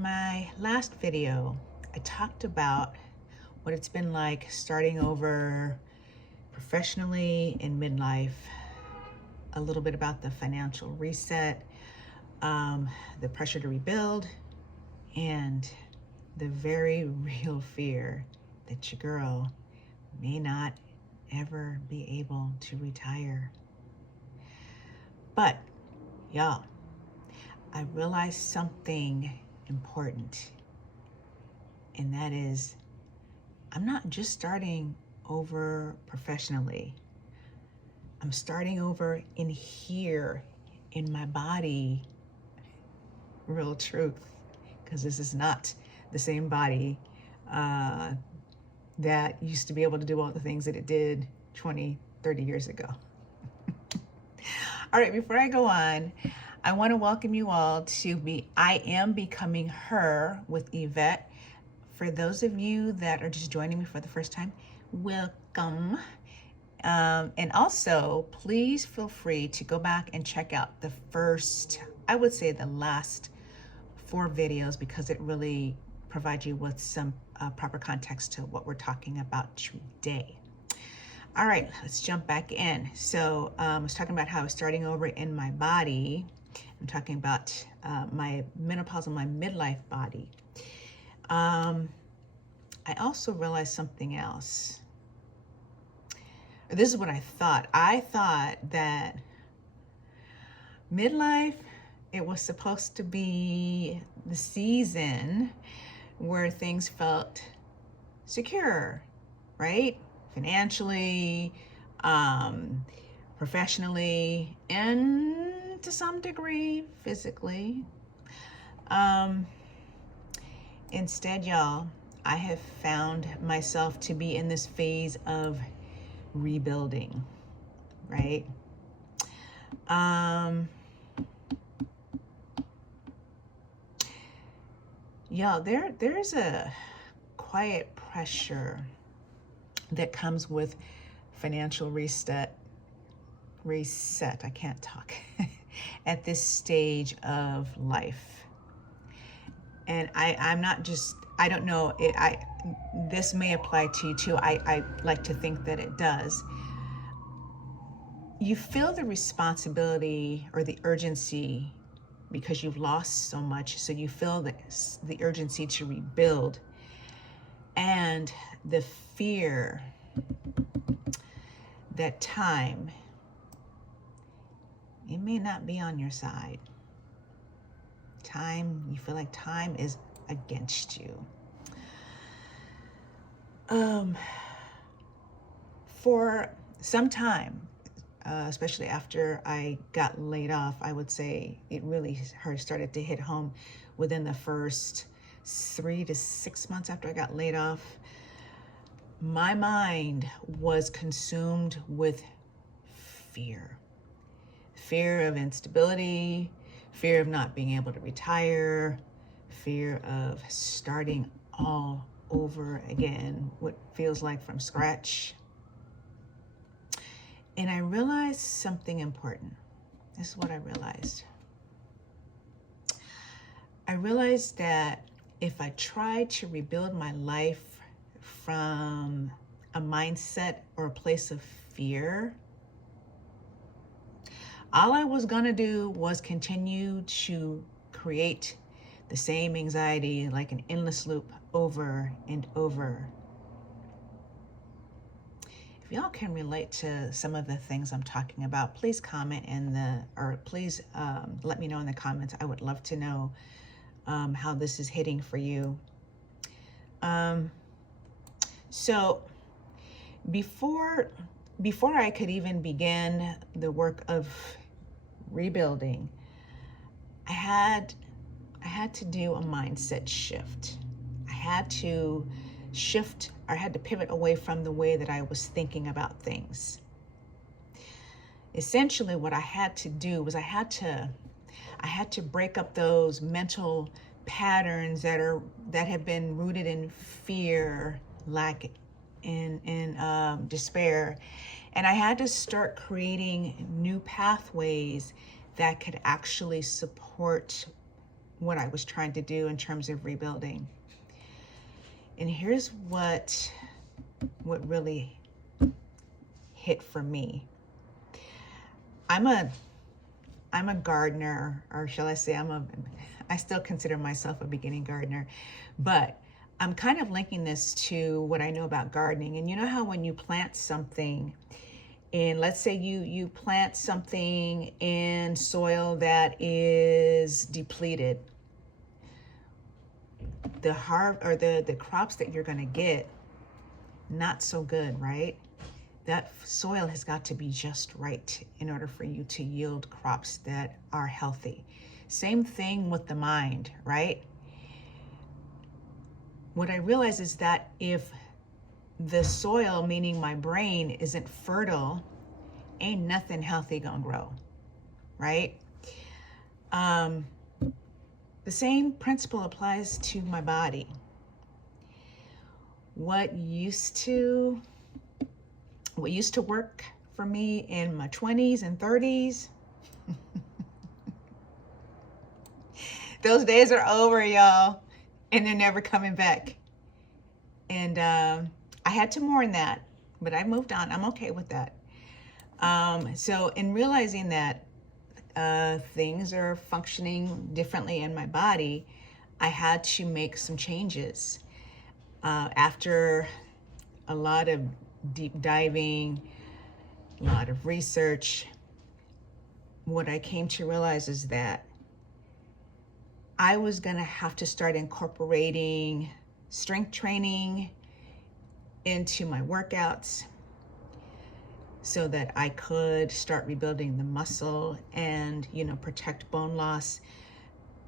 In my last video, I talked about what it's been like starting over professionally in midlife, a little bit about the financial reset, the pressure to rebuild, and the very real fear that your girl may not ever be able to retire. But y'all, I realized something important, and that is I'm not just starting over professionally. I'm starting over in here, in my body. Real truth, because this is not the same body that used to be able to do all the things that it did 20, 30 years ago. All right, before I go on, I want to welcome you all to I Am Becoming Her with Yvette. For those of you that are just joining me for the first time, welcome. And also, please feel free to go back and check out the first, I would say the last 4 videos, because it really provides you with some proper context to what we're talking about today. All right, let's jump back in. So I was talking about how I was starting over in my body. I'm talking about my menopause and my midlife body. I also realized something else. This is what I thought. I thought that midlife, it was supposed to be the season where things felt secure, right? Financially, professionally, and to some degree, physically. Instead, y'all, I have found myself to be in this phase of rebuilding, right? Yeah, there's a quiet pressure that comes with financial reset, I can't talk, at this stage of life. And I'm not just, I don't know, this may apply to you too. I like to think that it does. You feel the responsibility or the urgency because you've lost so much. So you feel the urgency to rebuild, and the fear that time, it may not be on your side. Time, you feel like time is against you. For some time, especially after I got laid off, I would say it really started to hit home within the first 3 to 6 months after I got laid off. My mind was consumed with fear. Fear of instability, fear of not being able to retire, fear of starting all over again, what feels like from scratch. And I realized something important. This is what I realized. I realized that if I tried to rebuild my life from a mindset or a place of fear, all I was gonna do was continue to create the same anxiety, like an endless loop, over and over. If y'all can relate to some of the things I'm talking about, please comment please let me know in the comments. I would love to know how this is hitting for you. So before I could even begin the work of rebuilding, I had to do a mindset shift. I had to pivot away from the way that I was thinking about things. Essentially, what I had to do was I had to break up those mental patterns that have been rooted in fear, lack, in despair. And I had to start creating new pathways that could actually support what I was trying to do in terms of rebuilding. And here's what really hit for me. I'm a gardener, or shall I say I still consider myself a beginning gardener, but I'm kind of linking this to what I know about gardening. And you know how when you plant something, and let's say you plant something in soil that is depleted, the crops that you're going to get, not so good, right? That soil has got to be just right in order for you to yield crops that are healthy. Same thing with the mind, right? What I realize is that if the soil, meaning my brain, isn't fertile, ain't nothing healthy gonna grow, right? The same principle applies to my body. What used to work for me in my 20s and 30s, those days are over, y'all, and they're never coming back. And I had to mourn that, but I moved on. I'm okay with that. So in realizing that things are functioning differently in my body, I had to make some changes. After a lot of deep diving, a lot of research, what I came to realize is that I was gonna have to start incorporating strength training into my workouts so that I could start rebuilding the muscle and, protect bone loss.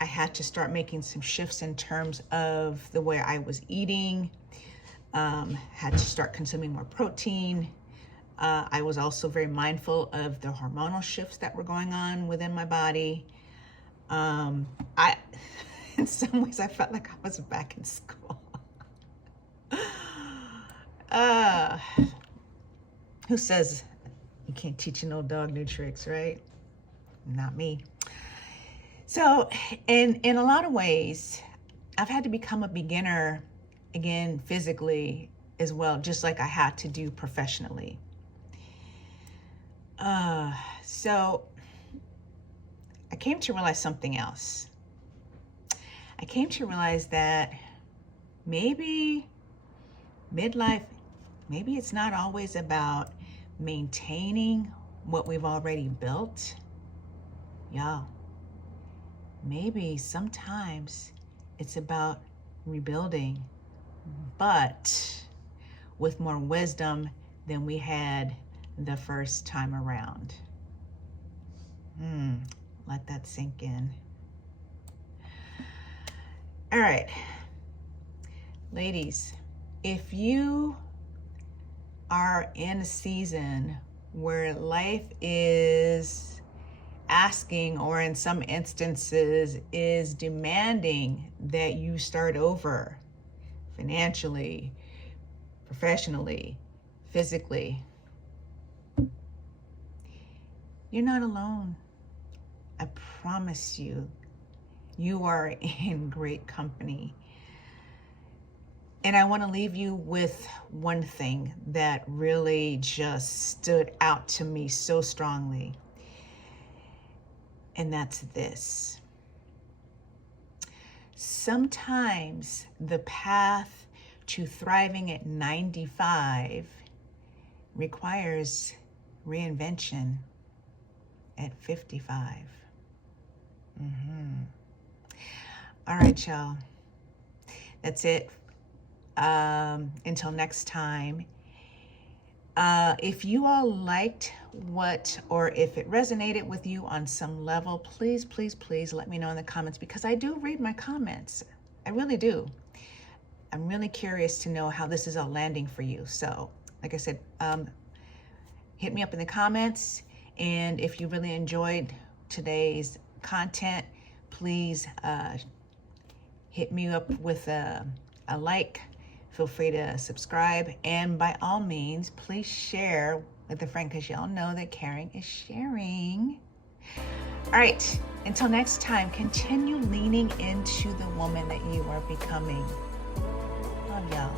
I had to start making some shifts in terms of the way I was eating. Had to start consuming more protein. I was also very mindful of the hormonal shifts that were going on within my body. In some ways, I felt like I was back in school. Who says you can't teach an old dog new tricks, right? Not me. So in a lot of ways, I've had to become a beginner again, physically as well, just like I had to do professionally. So I came to realize something else. I came to realize that maybe midlife, maybe it's not always about maintaining what we've already built. Y'all, maybe sometimes it's about rebuilding, but with more wisdom than we had the first time around. Let that sink in. All right, ladies, if you are in a season where life is asking, or in some instances is demanding, that you start over financially, professionally, physically, you're not alone. I promise you, you are in great company. And I want to leave you with one thing that really just stood out to me so strongly. And that's this. Sometimes the path to thriving at 95 requires reinvention at 55. All right, y'all. That's it. Until next time. If you all liked or if it resonated with you on some level, please, please, please let me know in the comments, because I do read my comments. I really do. I'm really curious to know how this is all landing for you. So, like I said, hit me up in the comments. And if you really enjoyed today's content, please hit me up with a like. Feel free to subscribe, and by all means, please share with a friend, because y'all know that caring is sharing. All right, until next time, continue leaning into the woman that you are becoming. Love y'all.